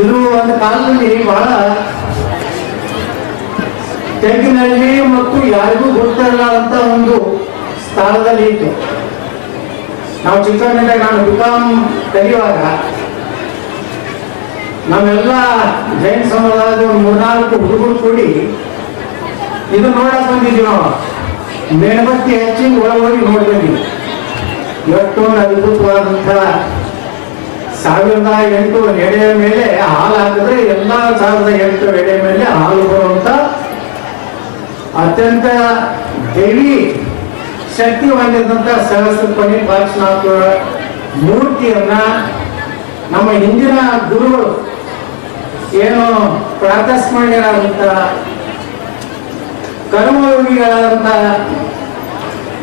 ಇದು ಒಂದು ಕಾಲದಲ್ಲಿ ಬಹಳ ತೆಂಗಿನಲ್ಲಿ ಮತ್ತು ಯಾರಿಗೂ ಗೊತ್ತಿರಲಾರಂತ ಒಂದು ಸ್ಥಳದಲ್ಲಿ ಇತ್ತು. ನಾವು ಚಿಕ್ಕವನಿಂದ ನಾನು ಬಿಕಾಮ್ ಕಲಿಯುವಾಗ ನಾವೆಲ್ಲ ಜೈನ ಸಮುದಾಯದ ಒಂದು ಮೂರ್ನಾಲ್ಕು ಹುಡುಗರು ಕೂಡಿ ಇದು ನೋಡಕ್ ಬಂದಿದ್ವಿ ನಾವು. ಮೇಣಬತ್ತಿ ಹಚ್ಚಿ ಒಳಗೋಗಿ ನೋಡ್ತೀವಿ ಎಷ್ಟೊಂದು ಅದ್ಭುತವಾದಂಥ ಸಾವಿರದ ಎಂಟು ಎಡೆಯ ಮೇಲೆ ಹಾಲು ಹಾಕಿದ್ರೆ ಎಲ್ಲ ಸಾವಿರದ ಎಂಟು ಎಡೆಯ ಮೇಲೆ ಹಾಲು ಬರುವಂತ ಅತ್ಯಂತ ದೇವಿ ಶಕ್ತಿ ಹೊಂದಿದಂತ ಸಹಸ್ರಪಣಿ ಪಾರ್ಶ್ವನಾಥ ಮೂರ್ತಿಯನ್ನ ನಮ್ಮ ಹಿಂದಿನ ಗುರುಗಳು ಏನು ಪ್ರಾತಸ್ಮರಣೀಯರಾದಂಥ ಕರ್ಮಯೋಗಿಗಳಾದಂಥ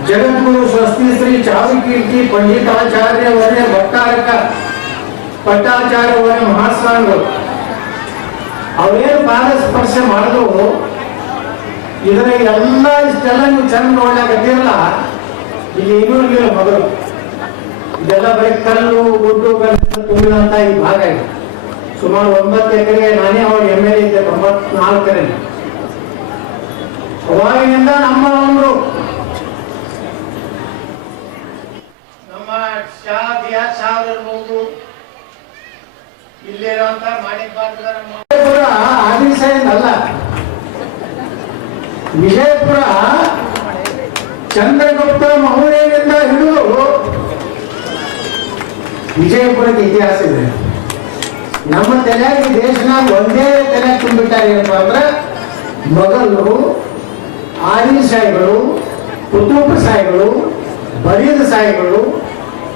ಜಗದ್ಗುರು ಸ್ವಸ್ತಿ ಶ್ರೀ ಚಾವಿಕೀರ್ತಿ ಪಂಡಿತಾಚಾರ್ಯ ವರ್ಯ ಭಟ್ಟಾರಕ ಪಟ್ಟಾಚಾರ್ಯ ವರ್ಯ ಮಹಾಸ್ವಾಮಿಗಳು. ಅವ್ರೇನು ಪಾದ ಸ್ಪರ್ಶ ಮಾಡಿದ್ರು? ಇದರ ಎಲ್ಲ ಇಷ್ಟೆಲ್ಲ ನೀವು ಚಂದ ನೋಡ್ಲಾಕತ್ತಿರಲ್ಲ ಇಲ್ಲಿ ಇನ್ನೂ ಇರಲಿಲ್ಲ ಮೊದಲು ಇದೆಲ್ಲ ಬರೀ ಕಲ್ಲು, ಗುಡ್ಡು ಕಲ್ಲು ತುಂಬಿದಂತ ಈ ಭಾಗ ಇದೆ. ಸುಮಾರು ಒಂಬತ್ತು ಎಕರೆ ನಾನೇ ಅವಾಗ ಎಂ ಎಲ್ ಇದ್ದೆ ತೊಂಬತ್ನಾಲ್ಕರಲ್ಲಿ. ಅವಾಗಿನಿಂದ ನಮ್ಮ ಅಲ್ಲ. ವಿಜಯಪುರ ಚಂದ್ರಗುಪ್ತ ಮೌರ್ಯನಿಂದ ಹಿಡಿದು ವಿಜಯಪುರದ ಇತಿಹಾಸ ಇದೆ. ನಮ್ಮ ತಲೆಯಾಗಿ ದೇಶನಾಗ ಒಂದೇ ತಲೆ ತುಂಬಿಟ್ಟಾರೆ ಏನಪ್ಪ ಅಂದ್ರೆ ಮೊಘಲರು ಆದಿ ಶಾಹಿಗಳು ಕುತುಬ್ ಶಾಹಿಗಳು ಬರೀದ ಶಾಹಿಗಳು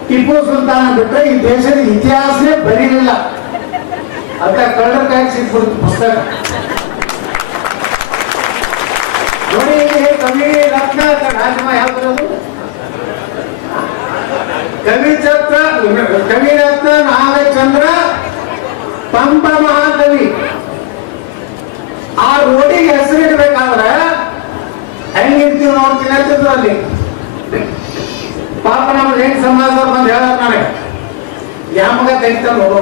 ಟಿಪ್ಪು ಸುಲ್ತಾನ ಬಿಟ್ಟರೆ ಈ ದೇಶದ ಇತಿಹಾಸನೇ ಬರೀಲಿಲ್ಲ. ಅಂತ ಕಳ್ಳರ ಕಾಯಿ ಸಿಕ್ಬಿಡ್ತು ಪುಸ್ತಕ. ನೋಡಿ ಕವಿ ರತ್ನ ರಾಜಮ ಯಾವ ಬರೋದು? ಕವಿ ಚತ್ರ ಕವಿ ರತ್ನ, ನಾಗಚಂದ್ರ, ಪಂಪ ಮಹಾಕವಿ. ಆ ರೋಡಿಗೆ ಹೆಸರಿಡ್ಬೇಕಾದ್ರೆ ಹೆಂಗಿರ್ತೀವಿ ನೋಡ್ತೀನಿ ಅಂತಿದ್ರು ಅಲ್ಲಿ. ಪಾಪ ನಮ್ಮ ಹೆಂಗ್ ಸಮಾಜ ಬಂದು ಹೇಳ ನನಗೆ ಯಾಮಗ ತೆಗಿತಾನೆ ಹೋಗೋ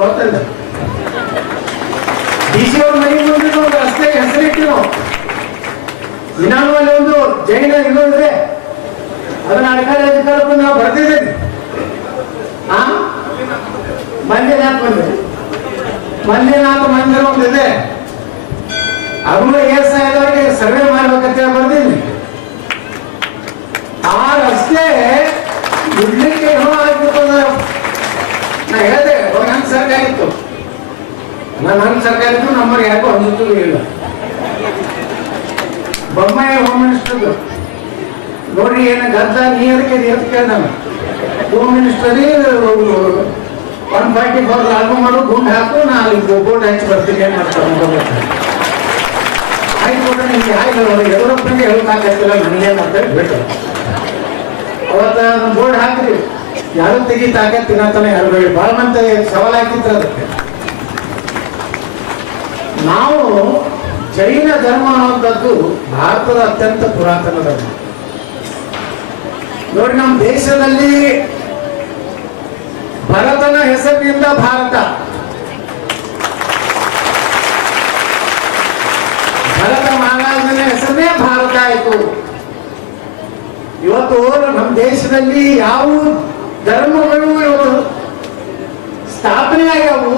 ಸಿ ಅವ್ರ ಮುಂದೆ ಒಂದು ರಸ್ತೆಗೆ ಹೆಸರಿಟ್ಟು ಒಂದು ಜೈನ ಇದೆ ಅದನ್ನ ಅಡ್ಕಾಲ ಅಧಿಕಾರಕ್ಕೂ ನಾವು ಹಾ ಮಂಜನಾಥ ಮಂದಿರ. ಮಂಜನಾಥ ಮಂದಿರ ಒಂದು ಇದೆ. ಅವರು ಎಸ್ ಸರ್ವೆ ಮಾಡ್ಬೇಕಂತ ಆ ರಸ್ತೆ ಇಡ್ಲಿಕ್ಕೆ ಏನೋ ಆಗ್ಬಿಟ್ಟು ನಾ ಹೇಳಿದೆ ಅವಾಗ ನನ್ನ ಸರ್ಕಾರ ಇತ್ತು ನಾನು ನನ್ನ ಸರ್ಕಾರ ನಮ್ಮವ್ರಿಗೆ ಯಾಕೋ ಹೊಂದಿತ್ತು ಇಲ್ಲ. ಬೊಮ್ಮಾಯಿ ಹೋಮ್ ಮಿನಿಸ್ಟರ್ದು ನೋಡ್ರಿ ಏನ ಗದ್ದ, ನೀ ಅದಕ್ಕೆ ಎತ್ತು ನಾನು home minister one forty four ಲಾಗು ಮಾಡು ಗುಂಡು ಹಾಕು ನಾ ಅಲ್ಲಿ ಬೋಟ್ ಹಚ್ಚಿ ಬರ್ತೀನಿ, ಏನು ಮಾಡ್ತಾರೆ ಆಯ್ತು ನಿಮ್ಗೆ ಆಯ್ತು ಯಡಿಯೂರಪ್ಪನಿಗೆ ಹೇಳಕ್ಕಾಗ್ತಿಲ್ಲ ನನಗೆ ಮತ್ತೆ ಬಿಟ್ಟು ಅವತ್ತ ಬೋರ್ಡ್ ಹಾಕ್ರಿ. ಯಾರು ತೆಗಿತಾಕೆ ತಿನ್ನತಾನೆ ಬೇಡ. ಭಾಳ ಮಂದಿ ಸವಾಲ್ ಹಾಕಿತ್ತು ಅದಕ್ಕೆ. ನಾವು ಜೈನ ಧರ್ಮ ಅನ್ನುವಂಥದ್ದು ಭಾರತದ ಅತ್ಯಂತ ಪುರಾತನ ಧರ್ಮ. ನೋಡಿ, ನಮ್ಮ ದೇಶದಲ್ಲಿ ಭರತನ ಹೆಸರಿನಿಂದ ಭಾರತ. ಭರತ ಮಹಾರಾಜನ ಹೆಸರೇ ಭಾರತ ಆಯಿತು. ಇವತ್ತು ನಮ್ಮ ದೇಶದಲ್ಲಿ ಯಾವ ಧರ್ಮಗಳು ಇವತ್ತು ಸ್ಥಾಪನೆ ಆಗ್ಯಾವು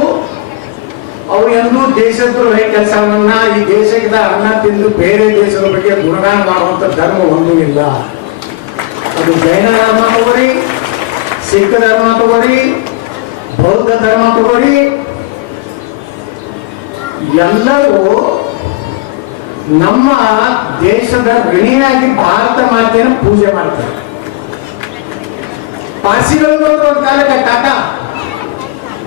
ಅವು ಎಂದೂ ದೇಶದ್ರೋಹಿ ಕೆಲಸವನ್ನ ಈ ದೇಶದ ಅನ್ನ ತಿಂದು ಬೇರೆ ದೇಶದ ಬಗ್ಗೆ ಗುಣಗಾನ ಮಾಡುವಂತ ಧರ್ಮ ಒಂದೂ ಇಲ್ಲ. ಅದು ಜೈನ ಧರ್ಮ ತಗೋರಿ ಸಿಖ್ ಧರ್ಮ ತಗೋರಿ ಬೌದ್ಧ ಧರ್ಮ ತಗೋರಿ ಎಲ್ಲರೂ ನಮ್ಮ ದೇಶದ ಋಣಿಯಾಗಿ ಭಾರತ ಮಾತೆಯನ್ನು ಪೂಜೆ ಮಾಡ್ತಾರೆ. ಪಾರ್ಸಿಗಳು ಕಾಲಕ್ಕೆ ಕಾಟ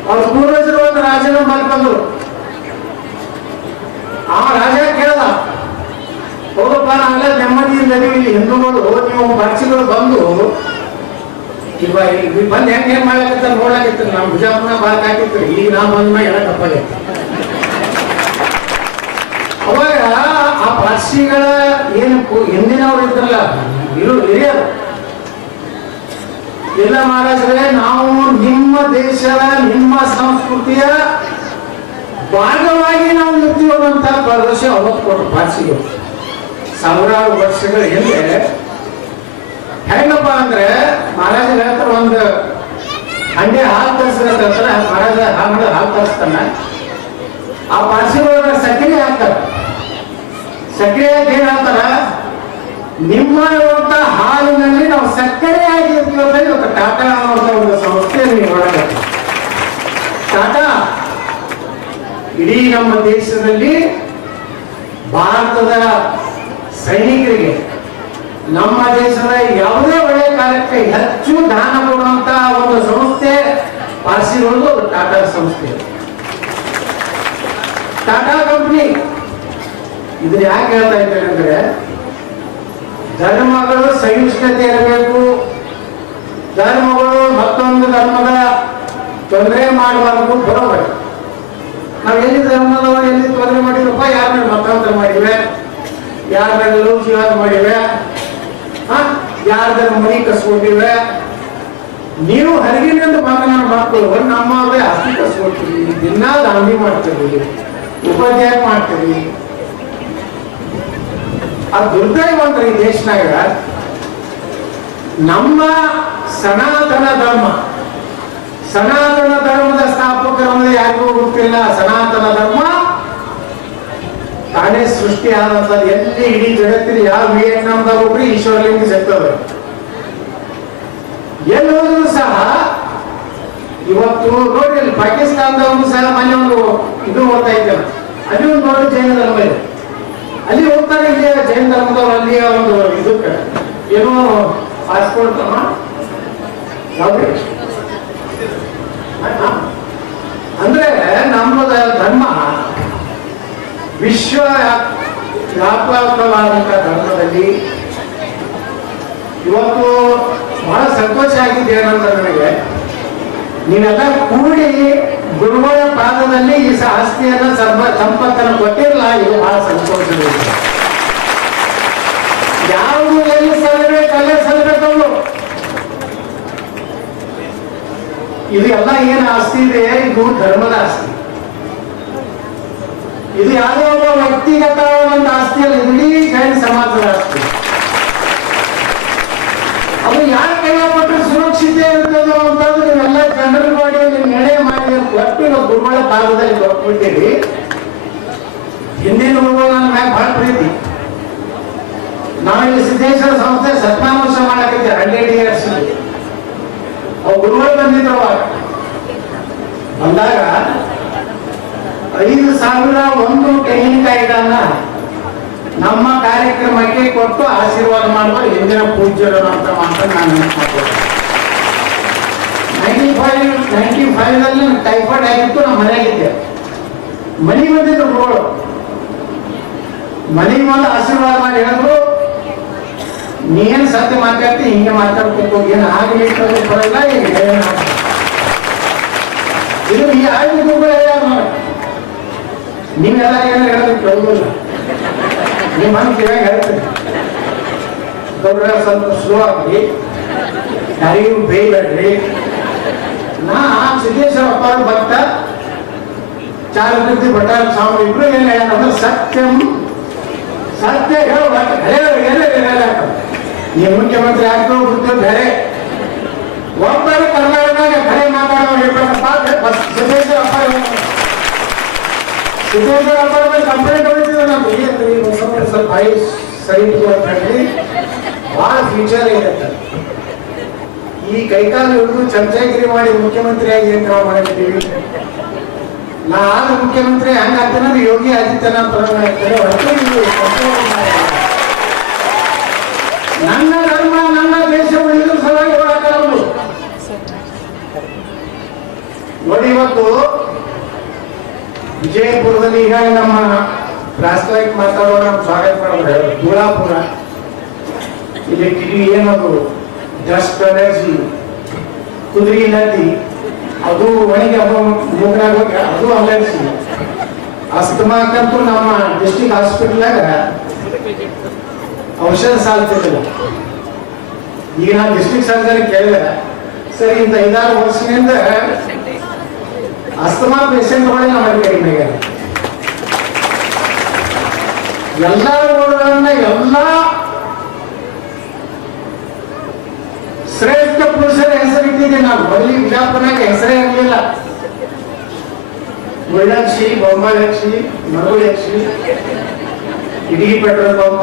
ಅವ್ರ ಪೂರ್ವಜರು ಒಂದು ರಾಜನ ಮಾಡ್ಕೊಂಡ್ರು ಆ ರಾಜ ಕೇಳಲ್ಲ ಹೌದಪ್ಪ ನಾವೆಲ್ಲ ನೆಮ್ಮದಿಯಿಂದ ಇಲ್ಲಿ ಹಿಂದೂಗಳು, ನೀವು ಪಕ್ಷಿಗಳು ಬಂದು, ಇವ ಇಲ್ಲಿ ಬಂದು ಹೆಂಗ್ ಹೆಂಗ್ ಮಾಡ್ಲಾಕತ್ತ ನೋಡ್ಲಾಕತ್ತ ನಮ್ಮ ಬಿಜಾಪುರ ಬಾಕಿ ಹಾಕಿತ್ತು, ಈಗ ನಾ ಬಂದ ಎಲ್ಲ ತಪ್ಪಾಗೈತೆ ಅವಾಗ ಆ ಪಾರ್ಸಿಗಳ ಏನು ಹಿಂದಿನವ್ರು ಇದ್ರಲ್ಲ, ಇರು, ಹಿರಿಯರು. ಇಲ್ಲ ಮಹಾರಾಜರೇ, ನಾವು ನಿಮ್ಮ ದೇಶದ, ನಿಮ್ಮ ಸಂಸ್ಕೃತಿಯ ಭಾಗವಾಗಿ ನಾವು ಇರ್ತೀವಿ ಅನ್ನೋಂಥ ಭರವಸೆ ಅವತ್ತು ಕೊಟ್ಟು ಪಾಸಿಗೆ ಸಾವಿರಾರು ವರ್ಷಗಳ ಹಿಂದೆ ಹೆಂಗಪ್ಪ ಅಂದ್ರೆ ಮಹಾರಾಜ ಹೇಳ್ತಾರ ಒಂದು ಹಂಗೆ ಹಾಲು ತರಿಸ್ತಾರೆ ಮಹಾರಾಜ ಹಾಲು ಹಾಲು ತರಿಸ್ತಾನ. ಆ ಪಾರ್ಸಿಗಳನ್ನ ಸಕ್ರಿಯ ಹಾಕ್ತಾರ. ಸಕ್ರಿಯ ಹಾಕಿ ಏನ್ ಹೇಳ್ತಾರ ನಿಮ್ಮ ಹಾಲಿನಲ್ಲಿ ನಾವು ಸಕ್ಕರೆ ಆಗಿರ್ತೀವಿ ಹೇಳಿ ಒಂದು ಟಾಟಾ ಅನ್ನುವಂಥ ಒಂದು ಸಂಸ್ಥೆ ನೀವು ಒಳಗೆ ಟಾಟಾ ಇಡೀ ನಮ್ಮ ದೇಶದಲ್ಲಿ ಭಾರತದ ಸೈನಿಕರಿಗೆ, ನಮ್ಮ ದೇಶದ ಯಾವುದೇ ಒಳ್ಳೆ ಕಾರ್ಯಕ್ಕೆ ಹೆಚ್ಚು ದಾನ ಕೊಡುವಂತ ಒಂದು ಸಂಸ್ಥೆ ಪಾರ್ಸಿರೋದು ಟಾಟಾ ಸಂಸ್ಥೆ. ಟಾಟಾ ಕಂಪ್ನಿ. ಇದನ್ನ ಯಾಕೆ ಹೇಳ್ತಾ ಇದ್ದೇನೆ ಅಂದ್ರೆ, ಧರ್ಮಗಳು ಸಹಿಷ್ಣುತೆ ಇರಬೇಕು. ಧರ್ಮಗಳು ಮತ್ತೊಂದು ಧರ್ಮದ ತೊಂದರೆ ಮಾಡಬಾರ್ದು ಬರೋಬರ್ ನಾವು ಎಲ್ಲಿ ಧರ್ಮದವರು ಎಲ್ಲಿ ತೊಂದರೆ ಮಾಡಿದ್ರಪ್ಪ ಯಾರ ಮೇಲೆ ಮತಾಂತರ ಮಾಡಿವೆ? ಯಾರ ಮೇಲೆ ಲವ್ ಜೀವನ ಮಾಡಿವೆ? ಯಾರ್ದಾರ ಮನಿ ಕಸ್ಕೊಂಡಿವೆ? ನೀವು ಹರಿಗಿನಿಂದ ಮಾತನಾಡ ಮಾಡ್ಕೊಳ್ಳುವ ನಮ್ಮ ಆಸ್ತಿ ಕಸ್ಕೊಳ್ತೀವಿ ದಿನ ದಾಂಧಿ ಮಾಡ್ತೀವಿ, ಉಪಾಧ್ಯಾಯ ಮಾಡ್ತೀವಿ. ಆ ದುರ್ದೈವ ಅಂದ್ರೆ ಈ ದೇಶನಾಗ ನಮ್ಮ ಸನಾತನ ಧರ್ಮ ಸನಾತನ ಧರ್ಮದ ಸ್ಥಾಪಕರು ಅಂದ್ರೆ ಯಾರಿಗೂ ಗೊತ್ತಿಲ್ಲ. ಸನಾತನ ಧರ್ಮ ತಾನೇ ಸೃಷ್ಟಿ ಆದಂಥದ್ದು ಎಲ್ಲಿ ಇಡೀ ಜಗತ್ತಿನ ಯಾವ ವಿಯೆಟ್ನಾಂದಾಗ ಹೋಗ್ರಿ ಈಶ್ವರಲಿಂಗ ಸಿಗ್ತದೆ. ಎಲ್ಲಿ ಹೋದ್ರು ಸಹ ಇವತ್ತು ನೋಡಿ ಪಾಕಿಸ್ತಾನದವರು ಸಹ ಮನೆ ಒಂದು ಇದು ಓದ್ತಾ ಇದ್ದೇನೆ ಅಲ್ಲಿ ಒಂದು ದೊಡ್ಡ ಜೈನ ಧರ್ಮ ಇದೆ. ಅಲ್ಲಿ ಹೋಗ್ತಾರೆ ಇಲ್ಲಿ ಜೈನ ಧರ್ಮದವ್ರು ಅಲ್ಲಿ ಒಂದು ಇದಕ್ಕೆ ಏನೋ ಪಾಸ್ಪೋರ್ಟ್ ತಮ್ಮ. ಯಾವ್ದು ಅಂದ್ರೆ ನಮ್ಮದ ಧರ್ಮ ವಿಶ್ವ ವ್ಯಾಪಕವಾದಂಥ ಧರ್ಮದಲ್ಲಿ ಇವತ್ತು ಬಹಳ ಸಂತೋಷ ಆಗಿದೆ ಏನಂದ್ರೆ ನನಗೆ. ನೀವೆಲ್ಲ ಕೂಡಿ ಗುರುಗಳ ಪಾದದಲ್ಲಿ ಈ ಆಸ್ತಿಯನ್ನ ಸಂಪ- ಸಂಪತ್ತನ್ನು ಕೊಟ್ಟಿರಲ್ಲ ಇದು ಬಹಳ ಸಂತೋಷ ಯಾವುದು ಎಲ್ಲಿ ಸಲ್ಲಬೇಕು ಅಲ್ಲೇ ಸಲ್ಲಬೇಕವು ಇದು ಎಲ್ಲ ಏನು ಆಸ್ತಿ ಇದೆ? ಇದು ಧರ್ಮದ ಆಸ್ತಿ. ಇದು ಯಾವುದೋ ಒಬ್ಬ ವ್ಯಕ್ತಿಗತ ಒಂದು ಇದು ಇಡೀ ಜೈನ ಸಮಾಜದ ಆಸ್ತಿ. ಅದು ಯಾರ ಕೈಯಪಟ್ಟರೆ ಸುರಕ್ಷಿತ ಇರ್ತದೋ ಅಂತಂದ್ರೆ ನೀವೆಲ್ಲ ಜನರಲ್ ನೀವು ನಿರ್ಣಯ ಮಾಡಿ ಒಟ್ಟಿನ ಗುರುಗಳ ಕಾಲದಲ್ಲಿ ಕೊಟ್ಬಿಟ್ಟಿರಿ. ಹಿಂದಿನ ಗುರುಗಳು ನನ್ನ ಮ್ಯಾಗ ಬಹಳ ಪ್ರೀತಿ. ನಾವು ಇಲ್ಲಿ ಸಿದ್ದೇಶ್ವರ ಸಂಸ್ಥೆ ಸತ್ನಾಮ ಮಾಡಕ್ಕೆ ಹಂಡ್ರೆಡ್ ಇಯರ್ಸ್ ಅವ್ರು ಗುರುಗಳು ಬಂದಿದ್ರು ಅವಾಗ. ಬಂದಾಗ ಐದು ಸಾವಿರ ಒಂದು ತೆಂಗಿನಕಾಯಿಗಳನ್ನ ನಮ್ಮ ಕಾರ್ಯಕ್ರಮಕ್ಕೆ ಕೊಟ್ಟು ಆಶೀರ್ವಾದ ಮಾಡುವ ಹಿಂದಿನ ಪೂಜ್ಯರು ಅಂತ ಮಾತ್ರ ನಾನು ನೈಂಟಿ ಫೈವ್ ನೈಂಟಿ ಫೈವ್ ಅಲ್ಲಿ ಟೈಫಾಯ್ಡ್ ಆಗಿತ್ತು ನಮ್ಮ ಮನೆಯಾಗಿದ್ದೆ ಮನೆ ಬಂದಿದ್ರು ಗುರುಗಳು ಮನೆ ಬಂದು ಆಶೀರ್ವಾದ ಮಾಡಿ ಹೇಳಿದ್ರು ನೀನ್ ಸತ್ಯ ಮಾತಾಡ್ತಿ, ಹಿಂಗೆ ಮಾತಾಡ್ಬೇಕು ಏನು ಆಗಲಿಕ್ಕೆ ಬರಲ್ಲ. ಇದು ಈ ಹೇಳ್ಯಾರ ನೋಡಿ. ನೀವೆಲ್ಲ ಏನು ಹೇಳೋದಕ್ಕೆ ಕೇಳೋದಿಲ್ಲ ನಿಮ್ಮ ಮನೆ ಕಿವಿಯಾಗ ಹೇಳ್ತೀನಿ. ಗೌಡ್ರ, ಸ್ವಲ್ಪ ಸ್ಲೋ ಆಗ್ರಿ ಯಾರಿಗೂ ಬೇಯ್ಬೇಡ್ರಿ ನಾ ಸಿದ್ದೇಶ್ವರಪ್ಪ ಭಕ್ತ. ಚಾರುಕೃತಿ ಭಟ್ಟಾರ ಸ್ವಾಮಿ ಇಬ್ರು ಏನು ಅಂದ್ರೆ ಸತ್ಯಂ. ಸತ್ಯ ಹೇಳು ನೀವು ಮುಖ್ಯಮಂತ್ರಿ ಆಗ್ತೋ ಬಿಟ್ಟು ಬೇರೆ ಅಂತ ಈ ಕೈಕಾಲು ಹಿಡಿದು ಚರ್ಚಾಗಿರಿ ಮಾಡಿ ಮುಖ್ಯಮಂತ್ರಿಯಾಗಿ ಏನ್ ನಾವು ಮಾಡಿದ್ದೀವಿ ನಾ ಆದ ಮುಖ್ಯಮಂತ್ರಿ ಹಂಗ ಆಗ್ತಾನೆ ಯೋಗಿ ಆದಿತ್ಯನಾಥ್ ಮಾಡಿಲ್ಲ. ನನ್ನ ಧರ್ಮ, ನನ್ನ ದೇಶ ಉಳಿದ ಸಲುವಾಗಿ ಹೋರಾಟಗಳು ನೋಡಿ ಇವತ್ತು ವಿಜಯಪುರದಲ್ಲಿ ಈಗ ನಮ್ಮ ಪ್ರಾಸ್ತಾವಿಕ ಮಾತಾಡುವ ಸ್ವಾಗತ ಮಾಡಿದ್ರೆ ಧೂಳಾಪುರ ಇಲ್ಲಿ ಕಿಡಿ ಏನದು? ಡಸ್ಟ್ ಅಲರ್ಜಿ ಕುದುರೆ ನದಿ. ಅದು ಒಣಗಿ ಮೂಗ್ನಾಗ ಹೋಗಿ ಅದು ಅಲರ್ಜಿ ಅಸ್ತಮಾಕಂತೂ ನಮ್ಮ ಡಿಸ್ಟಿಕ್ ಹಾಸ್ಪಿಟಲ್ ಔಷಧ ಸಾಲ್ತಿದ್ದಿಲ್ಲ. ಈಗ ನಾನು ಡಿಸ್ಟಿಕ್ ಸರ್ಜರಿ ಕೇಳಿದೆ. ಸರಿ ಇಂತ ಐದಾರು ವರ್ಷದಿಂದ ಅಸ್ತಮಾ ಪೇಷಂಟ್ಗಳೇ ನಮ್ಮಲ್ಲಿ ಕಡಿಮೆ ಎಲ್ಲ ರೋಗಗಳನ್ನ ಎಲ್ಲ ಶ್ರೇಷ್ಠ ಪುರುಷರ ಹೆಸರಿಟ್ಟಿದೆ ನಾವು. ಬಲ್ಲಿ ಬಿಜಾಪುರನಾಗ ಹೆಸರೇ ಇರಲಿಲ್ಲ. ಮುಳ್ಳಕ್ಷಿ ಬೊಮ್ಮಲಕ್ಷಿ ಮರುಳಕ್ಷಿ, ಇಡೀ ಪೆಟ್ರೋಲ್ ಬೊಮ್ಮ?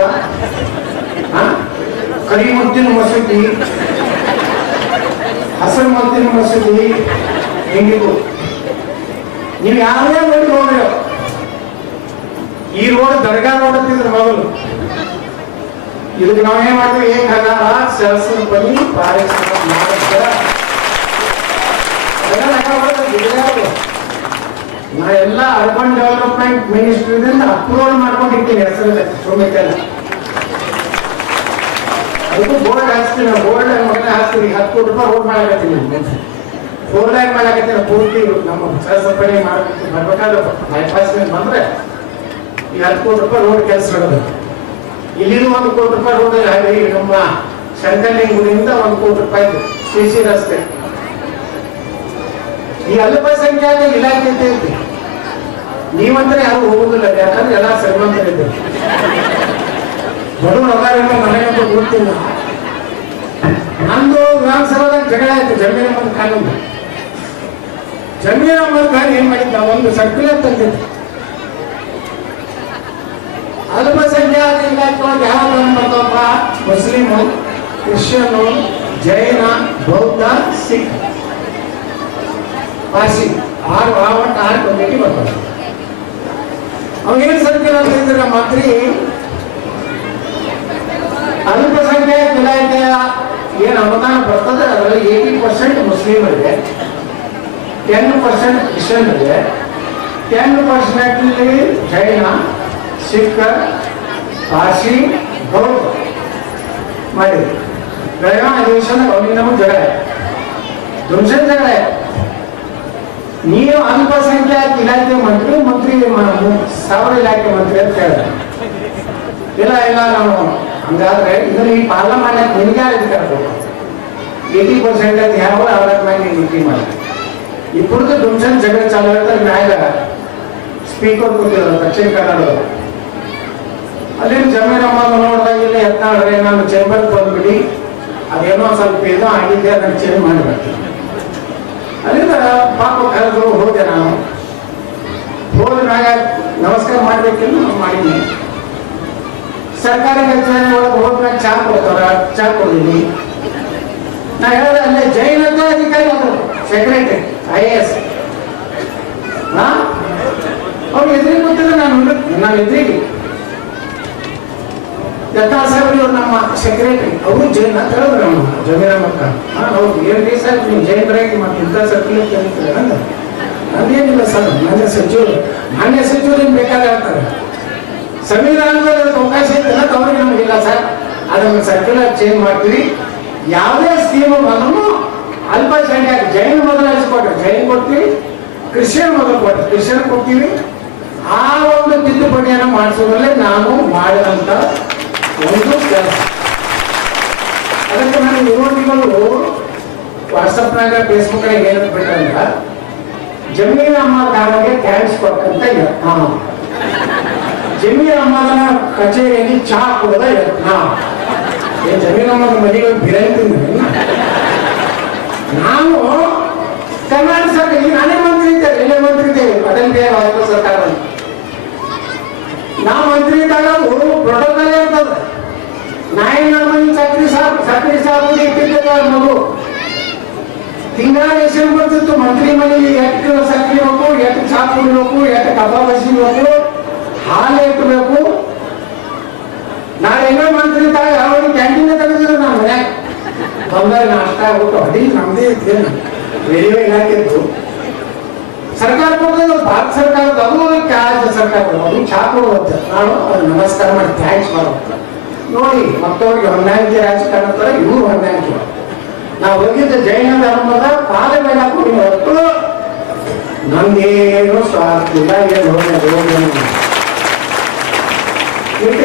ಕರಿಮುತ್ತಿನ ಮಸೂದಿ ಹಸಿರು ಮುತ್ತಿನ ಮಸೂದಿ ಹಿಂಗಿತ್ತು. ನೀವು ಯಾರೇ ನೋಡಿ ನೋಡ್ರಿ ಈ ರೋಡ್ ದರ್ಗಾ ರೋಡ್ ಅಂತಿದ್ರು ಮೊದಲು ಇದಕ್ಕೆ ಏನ್ ಮಾಡ್ತೀವಿ? ಏನ್ ಹಜಾರ ಸೆಲ್ಸ್ ಬನ್ನಿ ಲೆಕ್ಕ ನಾ ಅರ್ಬನ್ ಡೆವಲಪ್ಮೆಂಟ್ ಮಿನಿಸ್ಟ್ರಿದಿಂದ ಅಪ್ರೂವಲ್ ಮಾಡ್ಕೊಂಡಿರ್ತೀನಿ ಹೆಸರು ಸೋಮಿತಾ ಅದಕ್ಕೂ ಬೋರ್ಡ್ ಹಾಕ್ತೀನಿ ಬೋರ್ಡ್ ಮೊದಲೇ ಹಾಕ್ತೀನಿ ಹತ್ತು ಕೋಟಿ ರೂಪಾಯಿ ರೋಡ್ ಮಾಡಕತ್ತೀನಿ. ಫೋರ್ ಲೈನ್ ಮಾಡಕತ್ತೀನಿ ಪೂರ್ತಿ ನಮ್ಮ ಸರಸಪಣಿ ಮಾಡಬೇಕು ಬರ್ಬೇಕಾದ್ರೆ ಬೈಪಾಸ್ ಬಂದ್ರೆ ಈ ಹತ್ತು ಕೋಟಿ ರೂಪಾಯಿ ರೋಡ್ ಕೆಲಸ ನಡೆದು ಇಲ್ಲಿನೂ ಒಂದು ಕೋಟಿ ರೂಪಾಯಿ ರೋಡ್ ಹಾಗೆ ನಮ್ಮ ಶಂಕರಲಿಂಗದಿಂದ ಒಂದು ಕೋಟಿ ರೂಪಾಯಿ ಸಿ ಸಿ ರಸ್ತೆ. ಈ ಅಲ್ಪಸಂಖ್ಯಾತ ಇಲಾಖೆ ಅಂತ ಐತಿ ನೀವಂದ್ರೆ ಯಾರು ಹೋಗುದಿಲ್ಲ. ಯಾಕಂದ್ರೆ ಎಲ್ಲ ಶ್ರೀಮಂತರಿದ್ದಾರೆ ಬಡವರು ಅದಾರಿಂದ ಮನೆಯಿಂದ ಕೂರ್ತೀನಿ ನಂದು ವಿಧಾನಸಭಾದಾಗ ಜಗಳ ಆಯ್ತು. ಜಮೀನ ಕಾನೂನು ಜಮೀನ ಮಂದ್ ಖಾನ್ ಏನ್ ಮಾಡಿದ್ದ ಒಂದು ಸರ್ಕ್ಯುಲರ್ ತಂದಿದ್ದ. ಅಲ್ಪಸಂಖ್ಯಾತ ಇಲಾಖೆ ಯಾವ ಬರ್ತಾವಪ್ಪ ಮುಸ್ಲಿಮು, ಕ್ರಿಶ್ಚಿಯನು, ಜೈನ, ಬೌದ್ಧ, ಸಿಖ್. ಪಾರ್ಸಿ. ಆರು, ಆ ಒಟ್ಟು ಆರು ಕಮ್ಯುನಿಟಿ ಬರ್ತಾರೆ. ಅವಾಗೇನು ಸರ್ಕ್ಯುಲರ್ ತಂದಿದ್ರ ಮಂತ್ರಿ ಅಲ್ಪಸಂಖ್ಯಾತ ಇಲಾಖೆಯ ಏನು ಅನುದಾನ ಬರ್ತದೆ ಅದರಲ್ಲಿ ಏಯ್ಟಿ ಪರ್ಸೆಂಟ್ ಮುಸ್ಲಿಮರಿಗೆ. ಟೆನ್ ಪರ್ಸೆಂಟ್ ಕ್ರಿಶ್ಚಿಯನ್ರಿಗೆ ಟೆನ್ ಪರ್ಸೆಂಟ್ಲಿ ಜೈನ ಸಿಖ್ ಪಾರ್ಸಿ, ಬೌದ್ಧ ಮಾಡಿದ್ರು. ಬೆಳಗಾವಿ ಅಧಿವೇಶನ ಅವನಿಗೆ ನಮಗೆ ಜಗಳ ಜಗಳ ನೀವು ಅಲ್ಪಸಂಖ್ಯಾತ ಇಲಾಖೆ ಮಂತ್ರಿ ಮಂತ್ರಿ ಸಾವಿರ ಇಲಾಖೆ ಮಂತ್ರಿ ಅಂತ ಹೇಳಿದ್ರೆ ಇಲ್ಲ ಇಲ್ಲ, ನಾವು ಹಂಗಾದ್ರೆ ಇದನ್ನ ಈ ಪಾರ್ಲಮೆಂಟ್ ನಿನಗೆ ಅಧಿಕಾರ ಏಟಿ ಪರ್ಸೆಂಟ್ ಅಂತ ಯಾವ ಅವರ ಮೇಲೆ ನೀತಿ ಮಾಡಿ ಇಬ್ಬರದ್ದು ದುಮ್ಸನ್ ಜಗಳ ಚಾಲು ಇರ್ತಾರೆ ಮ್ಯಾಗ ಸ್ಪೀಕರ್ ಕೂತಿದ್ರು ದಕ್ಷಿಣ ಕನ್ನಡದವರು. ಅಲ್ಲಿ ಜಮೀನಮ್ಮ ನೋಡಿದಾಗ ಇಲ್ಲಿ ಎತ್ತಾಡ್ರೆ ನಾನು ಚೇಂಬರ್ ಬಂದ್ಬಿಡಿ, ಅದೇನೋ ಸ್ವಲ್ಪ ಏನೋ ಆಗಿದ್ದೆ ಅದನ್ನು ಚೇಂಜ್ ಮಾಡಿಬಿಟ್ಟು ಅಲ್ಲಿಂದ ಪಾಪ ಕರೆದು ಹೋದೆ ನಾನು. ಹೋದ ಮ್ಯಾಗ ನಮಸ್ಕಾರ ಮಾಡ್ಬೇಕಿಲ್ಲ ನಾನು ಮಾಡಿದ್ದೀನಿ ಸರ್ಕಾರಿ ಕಚೇರಿ ಒಳಗೆ ಹೋದ್ಮ್ಯಾಗ ಚಾ ಕೊಡ್ತಾರ, ಚಾ ಕೊಡಿದೀನಿ ನಾ ಹೇಳಿದೆ, ಅಲ್ಲೇ ಜೈನದ ಅಧಿಕಾರಿ ಸೆಕ್ರೆಟರಿ ಐ ಎಸ್ ಅವ್ರು ಎದುರಿಗೆ ಗೊತ್ತಿಲ್ಲ ನಾನು ನಾನು ಎದುರಿಗೆ ದತ್ತಾ ಸಾಹೇಬ್ರು ಇವ್ರು ನಮ್ಮ ಸೆಕ್ರೆಟರಿ ಅವರು ಜೈನ್ ಅಂತ ಹೇಳಿದ್ರು ನಮ್ಮ ಜಮೀರ ಮಕ್ಕ ಹಾ ಹೌದು ಏನ್ ರೀ ಸರ್ ನೀವು ಜೈನರಾಗಿ ಮತ್ತೆ ಇಂಥ ಸರ್ಕ್ಯುಲೇಟ್ ಕರೀತೀರ ಅಂದ್ರೆ ಅದೇನಿಲ್ಲ ಸರ್ ಮಾನ್ಯ ಸಚಿವರು ಮಾನ್ಯ ಸಚಿವರು ನಿಮ್ಗೆ ಬೇಕಾದ್ರೆ ಹೇಳ್ತಾರೆ. ಸಂವಿಧಾನದಲ್ಲಿ ಅದಕ್ಕೆ ಅವಕಾಶ ಐತಲ್ಲ ಅವ್ರಿಗೆ ನಮಗಿಲ್ಲ ಸರ್ ಅದನ್ನು ಸರ್ಕ್ಯುಲರ್ ಚೇಂಜ್ ಮಾಡ್ತೀವಿ ಯಾವುದೇ ಸ್ಕೀಮ್ ಬಂದ್ರು ಅಲ್ಪಸಂಖ್ಯಾತ ಜೈನ್ ಮೊದಲು ಹಚ್ಕೊಟ್ರೆ ಜೈನ್ ಕೊಡ್ತೀವಿ, ಕ್ರಿಶ್ಚಿಯನ್ ಮೊದಲು ಕೊಟ್ರೆ ಕ್ರಿಶ್ಚಿಯನ್ ಕೊಡ್ತೀವಿ. ಆ ಒಂದು ತಿದ್ದುಪಡಿಯನ್ನು ಮಾಡಿಸೋದ್ರಲ್ಲೇ ನಾನು ಮಾಡಿದಂತ ಒಂದು ಕೆಲಸ. ಅದಕ್ಕೆ ನಾನು ವಿರೋಧಿಗಳು ವಾಟ್ಸಪ್ನಾಗ, ಫೇಸ್ಬುಕ್ನಾಗ ಏನಂತ ಬಿಟ್ಟಂತ ಜಮೀರ್ ಅಹಮದ್ ಖಾನ್ಗೆ ಥ್ಯಾಂಕ್ಸ್ ಕೊಟ್ಟಂತ ಯತ್ನ ಜಮೀರ್ ಅಹಮದನ ಕಚೇರಿಯಲ್ಲಿ ಚಹಾ ಕುಡಿದ ಯತ್ನ ಏ, ಜಮೀರ್ ಅಹಮದ್ ಮನೆಗೆ ಬಿರಿಯಾನಿ ತಿಂದ ನಾನು ಕರ್ನಾಟಕ ಸರ್ಕಾರ ಈಗ ನಾನೇ ಮಂತ್ರಿ ಇದ್ದೆ ಎಲ್ಲೇ ಮಂತ್ರಿ ಇದ್ದೇವೆ ಅಟಲ್ ಬಿಹಾರಿ ವಾಜಪೇಯಿ ಸರ್ಕಾರದಲ್ಲಿ ನಾ ಮಂತ್ರಿ ಇದ್ದಾಗ ಪ್ರೋಟೋಕಾಲ್ ಇರ್ತದ ನಾ ಏನ್ ನನ್ನ ಮನೆ ಸಕ್ರಿ ಸಾಕು ಸಕ್ರಿ ಸಾಕು ಇಟ್ಟಿದ್ದೆ ಅವ್ರ ಮಗು ತಿಂಗಳ ಎಷ್ಟು ಬರ್ತಿತ್ತು? ಮಂತ್ರಿ ಮನೆಗೆ ಎಷ್ಟು ಸಕ್ರಿ ಬೇಕು ಎಷ್ಟು ಚಾ ಕುಡಿಬೇಕು ಎಷ್ಟು ಕಬಾಬ್ ಹಸಿಬೇಕು ಹಾಲು ಇಟ್ಟಬೇಕು ನಾಳೆ ಏನೋ ಮಂತ್ರಿ ಇದ್ದಾಗ ಅವ್ರಿಗೆ ಕ್ಯಾಂಟೀನ್ ತೆಗೆದಿದ್ರು ನಾನು ಮನ್ಯಾಗ ಬಂದಾಗ ನಾಷ್ಟ ಆಗ್ಬಿಟ್ಟು ಅಡಿ ನಮ್ದೇ ಇದ್ದೇನೆ ರೈಲ್ವೆ ಇಲಾಖೆದ್ದು ಸರ್ಕಾರ ಕೊಡ್ತದೆ ಭಾರತ ಸರ್ಕಾರದ ಅದು ರಾಜ್ಯ ಸರ್ಕಾರ ಅದು ಚಾ ಕೊಡುವಂತೆ. ನಾನು ನಮಸ್ಕಾರ ಮಾಡಿ ಥ್ಯಾಂಕ್ಸ್ ಮಾಡುವಂತ. ನೋಡಿ ಮತ್ತೊಬ್ಬರಿಗೆ ಹೊಂದಾಣಿಕೆ ರಾಜಕಾರಣ ತರ ಇವರು ಹೊಂದಾಣಿಕೆ ನಾವು ಹೋಗಿದ್ದ ಜೈನ ಧರ್ಮದ ಪಾದ ಮೇಲೆ ಹೊರತು ನಮ್ಗೇನು ಸ್ವಾರ್ಥ ಇಲ್ಲ ಏನು ಹೋಗೋದು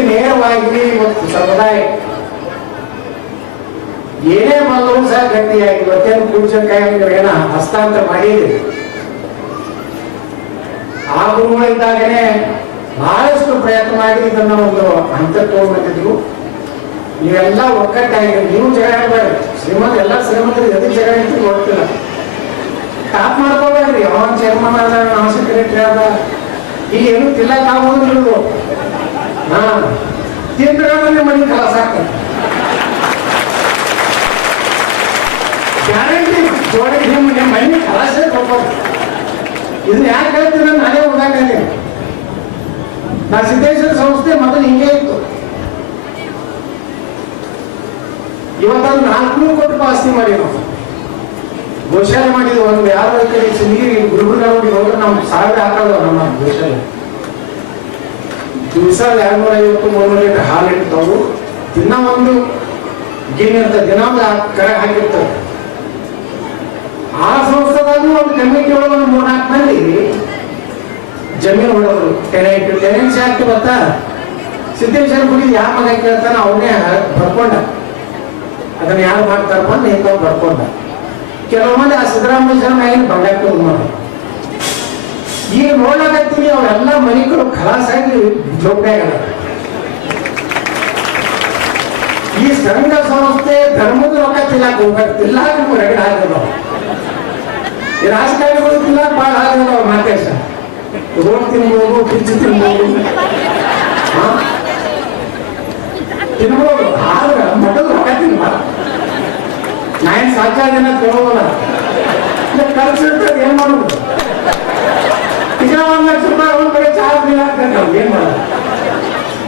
ನೇರವಾಗಿ ಮತ್ತು ಸಮುದಾಯ ಏನೇ ಬಂದರೂ ಸಹ ಗಟ್ಟಿಯಾಗಿ ಮತ್ತೇನು ಏನ ಹಸ್ತಾಂತರ ಮಾಡಿದ್ದೀವಿ ಆ ಗುರುಗಳಿದ್ದಾಗನೇ ಬಹಳಷ್ಟು ಪ್ರಯತ್ನ ಮಾಡಿ ಇದನ್ನ ಒಂದು ಹಂತ ಹೋಗ್ಬಿಟ್ಟಿದ್ರು ನೀವೆಲ್ಲ ಒಕ್ಕಟ್ಟಾಗಿ ನೀವು ಜಗಳಬೇಡ್ರಿ ಶ್ರೀಮಂತ, ಎಲ್ಲ ಶ್ರೀಮಂತರು ಎದುರು ಜಗಳ ಇತ್ತು ಗೊತ್ತಿಲ್ಲ. ಟಾಪ್ ಮಾಡ್ಕೋಬೇಡ್ರಿ. ಅವನ್ ಚೇರ್ಮನ್ ಆದ ನಾವು ಸೆಕ್ರೆಟರಿ ಆದ. ಈಗ ಏನು ತಿಲ್ಲಕ್ ಆಗೋದಿಲ್ಲ ಹಾ ತಿಂದ್ರೆ ಮನೆ ಕಲಾಸ ಆಗ್ತದೆ. ಗ್ಯಾರಂಟಿ ಜೋಡಿ ನಿಮ್ಮ ಮನೆ ಕಲಾಸೇ ತಗೋದು ಇದನ್ನ ಯಾಕೆ ಹೇಳ್ತೀನಿ ನಾನೇ ಓದಾಕಂದೆ ನಾ ಸಿದ್ದೇಶ್ವರ ಸಂಸ್ಥೆ ಮೊದಲು ಹಿಂಗೆ ಇತ್ತು. ಇವತ್ತೊಂದು ನಾಲ್ಕುನೂರು ಕೋಟಿ ರೂಪಾಯಿ ಆಸ್ತಿ ಮಾಡಿ ನಾವು ಗೋಶಾಲೆ ಮಾಡಿದ್ವಿ ಒಂದು ಯಾರು ನೀರು ಗುರುಗುರುಗಳಿಗೆ ಹೋದ್ರೆ ನಾವು ಸಾವಿರ ಹಾಕೋದು ನಮ್ಮ ಗೋಶಾಲೆ. ದಿವಸ ಎರಡ್ನೂರ ಐವತ್ತು ಮುನ್ನೂರು ಲೀಟರ್ ಹಾಲು ಇಡ್ತಾವು. ದಿನ ಒಂದು ಗಿನ್ನಿ ಅಂತ ದಿನ ಒಂದು ಕರೆ ಹಾಕಿರ್ತಾರೆ. ಆ ಸಂಸ್ಥೆದಾಗೂ ಒಂದು ಕಮಿಟಿ ಒಳಗೆ ಒಂದು ಮೂರ್ನಾಲ್ಕು ಮಂದಿ. ಜಮೀನು ಹೊಡೆದ್ರು ಟೆನೆಂಟ್ ಟೆನೆನ್ಸಿ ಆಕ್ಟ್ ಗೊತ್ತಾ? ಸಿದ್ದೇಶ್ವರ ಗುಡಿ ಯಾವ ಮಗ ಕೇಳ್ತಾನ ಅವನೇ ಬರ್ಕೊಂಡ. ಅದನ್ನ ಯಾರು ಮಾಡ್ತಾರಪ್ಪ ಅಂತ ಇಂಥವ್ ಬರ್ಕೊಂಡ. ಮಂದಿ ಆ ಸಿದ್ದರಾಮಯ್ಯ ಮ್ಯಾಗಿನ ಬಂಡಾಕ ಮಾಡಿ ಈಗ ನೋಡಕತ್ತೀನಿ ಅವರೆಲ್ಲ ಮನಿಗಳು ಖಲಾಸಾಗಿ ಜೋಗ್ಯಾಗಲ್ಲ ಈ ಸಂಘ ಸಂಸ್ಥೆ ಧರ್ಮದ ರೊಕ್ಕ ತಿನ್ನಾಕ ಹೋಗ್ಬೇಕು ತಿನ್ನಾಕ ರಗಡ ಈ ರಾಜಕಾರಣಿಗಳು ತಿನ್ನಾಕ ಭಾಳ ಅವ್ರ ಮಾತೇಶ ರೋಡ್ ತಿನ್ಬೋದು ಫ್ರಿಜ್ ತಿನ್ಬೋದು? ತಿನ್ಬೋದು. ಆದ್ರೆ ಮೊದಲು ರೊಕ್ಕ ತಿನ್ಬಾರ ನಾ ಏನು ಸಾಧ್ಯ ಜನ ತಗೋಲ್ಲ ಖರ್ಚು ಇರ್ತದೆ ಏನ್ ಮಾಡೋದು? ಈಗ ಒಂದ್ ಲಕ್ಷ ರೂಪಾಯಿ ಒಂದ್ ಕಡೆ ಚಾರ್ಜ್ ನಾವು ಏನ್ ಮಾಡೋದು?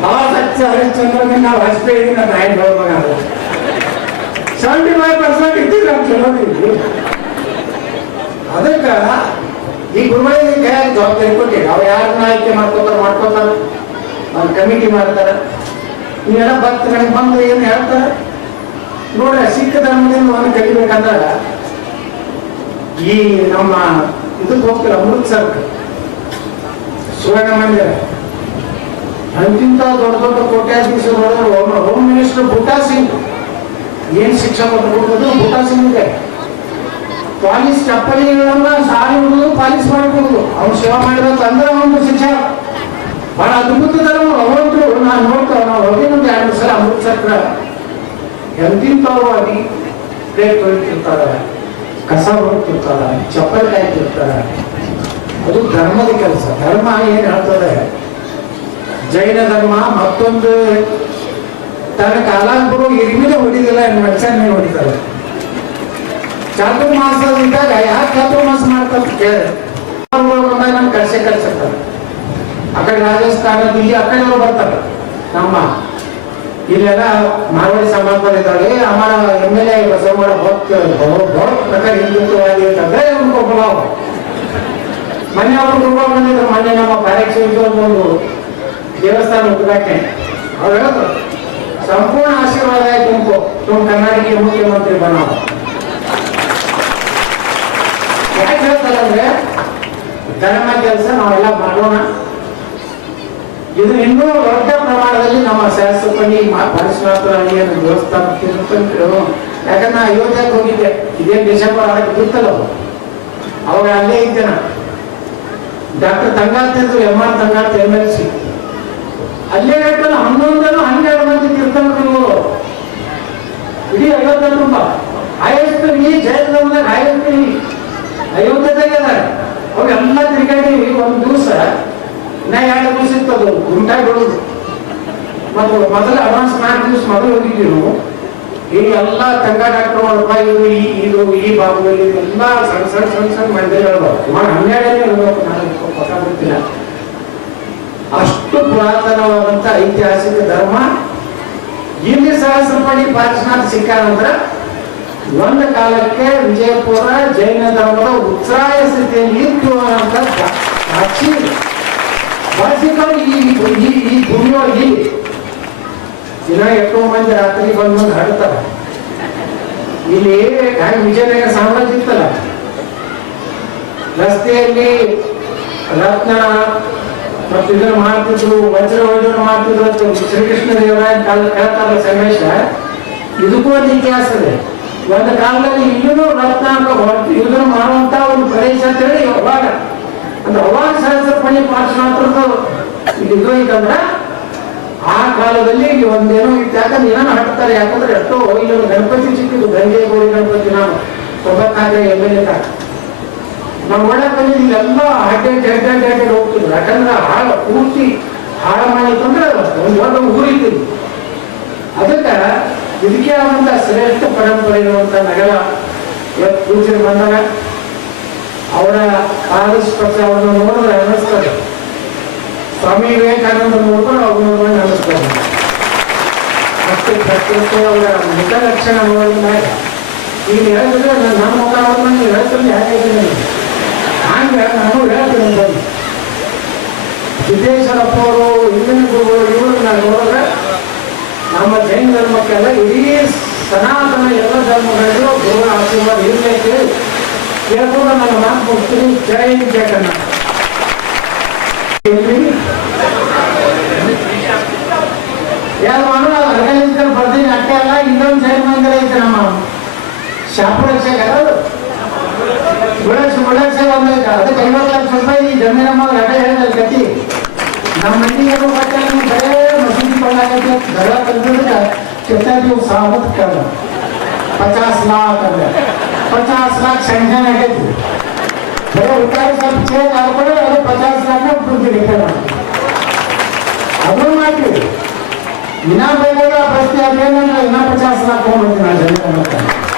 ಭಾಳ ಸಚ್ಚ ಹರಿಶ್ಚಂದ್ರಗೆ ನಾವು ಹಚ್ತೇ ಇದೀನಿ ನಮ್ಮ ನಾಯಿ ಹೇಳ್ಬೇಕಾದ್ರೆ ಸೆವೆಂಟಿ ಫೈವ್ ಪರ್ಸೆಂಟ್ ನಾವು ಅದಕ್ಕ ಈ ಗುರುಗಳಿಗೆ ಕೈಯಾಗ ಜವಾಬ್ದಾರಿ ಕೊಟ್ಟಿರಿ ಅವ್ರು ಯಾರನ್ನ ಆಯ್ಕೆ ಮಾಡ್ಕೋತಾರ ಮಾಡ್ಕೋತಾರ, ಅವ್ರ ಕಮಿಟಿ ಮಾಡ್ತಾರ. ನೀವೆಲ್ಲ ಭಕ್ತಗಳಿಗೆ ಬಂದು ಏನು ಹೇಳ್ತಾರ? ನೋಡ್ರಿ ಸಿಖ್ ಧರ್ಮದಿಂದ ಒಂದು ಕಲಿಬೇಕಂದಾಗ ಈ ನಮ್ಮ ಇದಕ್ಕೆ ಹೋಗ್ತಾರೆ ಅಮೃತ್ಸರ್ ಸುವರ್ಣ ಮಂದಿರ. ಅಂತಿಂತ ದೊಡ್ಡ ದೊಡ್ಡ ಕೋಟ್ಯಾಧೀಶರು ಹೋದ್ರು ಹೋಮ್ ಮಿನಿಸ್ಟರ್ ಬುಟಾ ಸಿಂಗ್ ಏನ್ ಶಿಕ್ಷಣ ಕೊಟ್ಟರು? ಬುಟಾ ಸಿಂಗ್ಗೆ ಪಾಲಿಸ್ ಚಪ್ಪಲಿಗಳನ್ನ ಸಾರಿ ಹುಡುಗರು ಪಾಲಿಸ್ ಮಾಡಿಕೊಡುದು. ಅವ್ರು ಸೇವೆ ತಂದ್ರ ಅವನು ಶಿಕ್ಷಣ ಬಹಳ ಧರ್ಮ ಅವಂತರು ನಾನು ನೋಡ್ತಾ ನಾವು ಹೋಗಿನೊಂದು ಎರಡು ಸಲ ಅಮೃತ್ಸರ ಎಂತಿಂತವಾಗಿ ಪ್ಲೇಟ್ ಹೊರಟಿರ್ತಾರೆ ಕಸ ಹೊರಟಿರ್ತಾರೆ ಚಪ್ಪಲಿ ಕಾಯ್ತಿರ್ತಾರ ಅದು ಧರ್ಮದ ಕೆಲಸ. ಧರ್ಮ ಏನ್ ಹೇಳ್ತದೆ? ಜೈನ ಧರ್ಮ ಮತ್ತೊಂದು ತನ್ನ ಕಾಲಾಂತರು ಇರಿಮಿದೆ ಹೊಡಿದಿಲ್ಲ ಮನುಷ್ಯನೇ ಹೊಡಿತಾರೆ. ಚಾತುರ್ಮಾಸದಾಗ ಯಾಕೆ ಚಾತುರ್ಮಾಸ ಮಾಡ್ತಾರೆ ಕೇಳಿ ನಮ್ಗೆ ಕರ್ಸೆ ಕರ್ಸಿರ್ತಾರೆ ಆ ಕಡೆ ರಾಜಸ್ಥಾನ ದಿಲ್ಲಿ ಆ ಕಡೆ ಬರ್ತಾರೆ. ನಮ್ಮ ಇಲ್ಲೆಲ್ಲ ಮಾನವೀಯ ಸಮಾಜದಲ್ಲಿ ಇದ್ದಾವೆ ಅಮ್ಮ ಎಂ ಎಲ್ ಎ ಬಸವಣ್ಣ ಭಕ್ತ ಪ್ರಕಾರ ಹಿಂದುತ್ವವಾದಿ ಅಂತಂದ್ರೆ ಇವ್ರು ಕೊಬ್ಬಳಾವ ಮೊನ್ನೆ ಅವ್ರು ಕುರ್ಬಾ ಬಂದಿದ್ರು, ಮೊನ್ನೆ ನಮ್ಮ ಕಾರ್ಯಕ್ರಮ ಒಂದು ದೇವಸ್ಥಾನ ಉದ್ಘಾಟನೆ. ಅವ್ರು ಹೇಳಿದ್ರು, ಸಂಪೂರ್ಣ ಆಶೀರ್ವಾದ ಆಯ್ತು ತುಮ್ ಕರ್ನಾಟಕ ಮುಖ್ಯಮಂತ್ರಿ ಬನ್ನಾವ ಯಾಕೆ ಹೇಳ್ತಾರೆ ಅಂದ್ರೆ, ಧರ್ಮ ಕೆಲಸ ನಾವೆಲ್ಲ ಮಾಡೋಣ. ಇದು ಇನ್ನೂ ದೊಡ್ಡ ಪ್ರಮಾಣದಲ್ಲಿ ನಮ್ಮ ಶಾಸ್ತ್ರಪಣಿ ಪರಿಶ್ರಾಂತ ದೇವಸ್ಥಾನ ತಿರುಪತಿ ಯಾಕಂದ್ರೆ ನಾ ಅಯೋಧ್ಯಕ್ಕೆ ಹೋಗಿದ್ದೆ. ಇದೇ ಡಿಸೆಂಬರ್ ಆರಕ್ಕೆ ಬಿತ್ತಲ್ಲ. ಅವಾಗ ಅಲ್ಲೇ ಇದ್ದೆ ನಾ ಡಾಕ್ಟರ್ ತಂಗಾತ್ ಇದ್ರು ಎಂ ಆರ್ ತಂಗಾರ್ತಿ ಎಂ ಎಲ್ ಸಿ ಅಲ್ಲೇ ಹೇಳ್ತಾನೆ, ಹನ್ನೊಂದನ್ನು ಹನ್ನೆರಡು ಮಂದಿ ತೀರ್ಥಂಕರು. ಇಡೀ ಅಯೋಧ್ಯ ತುಂಬ. ಹೈಯೆಸ್ಟ್ ಈ ಜಯನಗರದಾಗ ಹೈಯೆಸ್ಟ್ ಈ ಅಯೋಧ್ಯದಾಗ ಅವೆಲ್ಲ ತಿರುಗಾಡಿ ಒಂದು ದಿವಸ ನಾ ಎರಡು ದಿವಸ ಇತ್ತದು ಗುಂಟಾಗಿ ಬಿಡೋದು ಮತ್ತು ಮೊದಲು ಅಡ್ವಾನ್ಸ್ ನಾಲ್ಕು ದಿವಸ ಮೊದಲು ಹೋಗಿದ್ವಿ ನಾವು. ಈಗ ಎಲ್ಲ ತಂಗ ಡಾಕ್ಟರ್ ಇದು, ಈ ಇದು, ಈ ಬಾಬು ಎಲ್ಲ ಸಣ್ಣ ಸಣ್ಣ ಸಣ್ಣ ಸಣ್ಣ ಮಂದಿರಗಳು ಸುಮಾರು ಹನ್ನೆರಡನೇ ಹೇಳ್ಬೇಕು ನನಗೆ ಪಕ್ಕ ಗೊತ್ತಿಲ್ಲ. ಅಷ್ಟು ಪುರಾತನವಾದಂತ ಐತಿಹಾಸಿಕ ಧರ್ಮ. ಇಲ್ಲಿ ಸಹಸ್ರಪಾಣಿ ಪಾರ್ಶ್ವನಾಥ ಸಿಕ್ಕ ನಂತರ ಒಂದು ಕಾಲಕ್ಕೆ ವಿಜಯಪುರ ಜೈನ ಧರ್ಮದ ಉತ್ಸಾಹ ಸ್ಥಿತಿಯಲ್ಲಿ ಇತ್ತು ಅಂತ ಸಾಕ್ಷಿ ಈ ಈ ಭೂಮಿಯೊಳಗೆ ದಿನ ಎಷ್ಟೋ ಮಂದಿ ರಾತ್ರಿ ಬಂದು ಬಂದು ಹಾಡ್ತಾರೆ ಇಲ್ಲಿ ಹ್ಯಾಂಗ ವಿಜಯನಗರ ಸಾಮ್ರಾಜ್ಯ ಇತ್ತಲ್ಲ. ರಸ್ತೆಯಲ್ಲಿ ರತ್ನ ಮತ್ತು ಇದನ್ನು ಮಾಡ್ತಿದ್ರು ವಜ್ರ ವಜ್ರ ಮಾಡ್ತಿದ್ರು ಶ್ರೀಕೃಷ್ಣ ದೇವರಾಯ ಕಾಲ ಕೇಳ್ತಾರ ಸಮೇಶ ಇದಕ್ಕೂ ಒಂದು ಇತಿಹಾಸ ಇದೆ. ಒಂದು ಕಾಲದಲ್ಲಿ ಇಲ್ಲೂ ರತ್ನ ಅಂತ ಹೊರತು ಇದನ್ನು ಮಾಡುವಂತ ಒಂದು ಪ್ರದೇಶ ಅಂತ ಹೇಳಿ ಅವಾಗ ಅಂದ್ರೆ ಅವಾಗ ಸಹಸ್ರಪಣಿ ಪಾರ್ಶ್ವನಾಥರದ್ದು ಇದು ಆ ಕಾಲದಲ್ಲಿ ಇಲ್ಲಿ ಒಂದೇನೋ ಇತ್ತು. ಯಾಕಂದ್ರೆ ಏನೋ ಹಾಡ್ತಾರೆ ಯಾಕಂದ್ರೆ ಎಷ್ಟೋ ಇಲ್ಲೊಂದು ಗಣಪತಿ ಸಿಕ್ಕಿದ್ದು, ಗಂಗೆ ಗೋಳಿ ಗಣಪತಿ, ನಾನು ತೊಂಬತ್ನಾಲ್ಕನೇ ಎಂ ಎಲ್ ಎ ನಾವು ಒಳಗಲ್ಲಿ ಇಲ್ಲೆಲ್ಲ ಅಡ್ಡೆ ಅಡ್ಡೆ ಅಡ್ಡೆ ಹೋಗ್ತಿದ್ರು ಯಾಕಂದ್ರೆ ಹಾಳ ಪೂರ್ತಿ ಹಾಳ ಮಾಡಿತ್ತಂದ್ರೆ ಒಂದು ದೊಡ್ಡ ಅದಕ್ಕೆ ಆದಂತ ಶ್ರೇಷ್ಠ ಪರಂಪರೆ ಇರುವಂತ ನಗರ ಇವತ್ತು ಪೂಜೆ ಬಂದಾಗ ಅವರ ಪಾದಸ್ಪರ್ಶ ಅವ್ರನ್ನ ನೋಡಿದ್ರೆ ಅನ್ನಿಸ್ತದೆ. ಸ್ವಾಮಿ ವಿವೇಕಾನಂದ ನೋಡ್ಕೊಂಡು ಅವ್ರನ್ನ ನೋಡ್ಕೊಂಡು ಅನ್ನಿಸ್ತದೆ. ಮತ್ತೆ ಪ್ರಕೃತಿ ಅವರ ಮುಖ ಲಕ್ಷಣ ನೋಡಿದ್ರೆ ಈಗ ಹೇಳಿದ್ರೆ ನಾನು ನಮ್ಮ ಮುಖ ಅವ್ರನ್ನ ನೀವು ಹೇಳ್ತೀನಿ ಹೇಗಿದ್ದೀನಿ ಹಂಗೆ ನಾನು ಹೇಳ್ತೀನಿ. ಬಂದು ಸಿದ್ದೇಶ್ವರಪ್ಪ ಅವರು ಹಿಂದಿನ ಗುರುಗಳು ಇವರು ನಾನು ನೋಡಿದ್ರೆ ನಮ್ಮ ಜೈನ ಧರ್ಮಕ್ಕೆಲ್ಲ ಇಡೀ ಸನಾತನ ಎಲ್ಲ ಧರ್ಮಗಳಿಗೂ ಗುರುಗಳ ಆಶೀರ್ವಾದ ಇರಬೇಕು ಕೇಳ್ಕೊಂಡು ನನ್ನ ಮಾತು ಮುಗಿಸ್ತೀನಿ ಜೈ ಜಗನ್ನ ಯಾರು ಮಾಡೋ ಆರ್ಗನೈಸರ್ ಬರ್ತೀನಿ ಅಷ್ಟೇ ಅಲ್ಲ ಇನ್ನೊಂದು ಜೈನ ಮಂದಿರ ಐತೆ ನಮ್ಮ ಶಾಪುರ ಅದು ಗುಳಕ್ಷ ಗುಳಕ್ಷ ಒಂದು ಅದಕ್ಕೆ ಐವತ್ತು ಲಕ್ಷ ರೂಪಾಯಿ ಈ ಜಮೀನಮ್ಮ ಗಡೆ ಹೇಳಿದ ಗತಿ ನಮ್ಮ ಮಂದಿಗೆ ಬಟ್ಟೆ बना जो गला कर देता जाए कहता है वो सामत करना पचास लाख कर करना। पचास लाख संख्या ना कहते तो उतार सब छह लाख पड़े और पचास लाख में पूछ लेकर अगर मान के बिना बोलेगा बस्ती अभियान ना पचास लाख को मंदिर आ जाएगा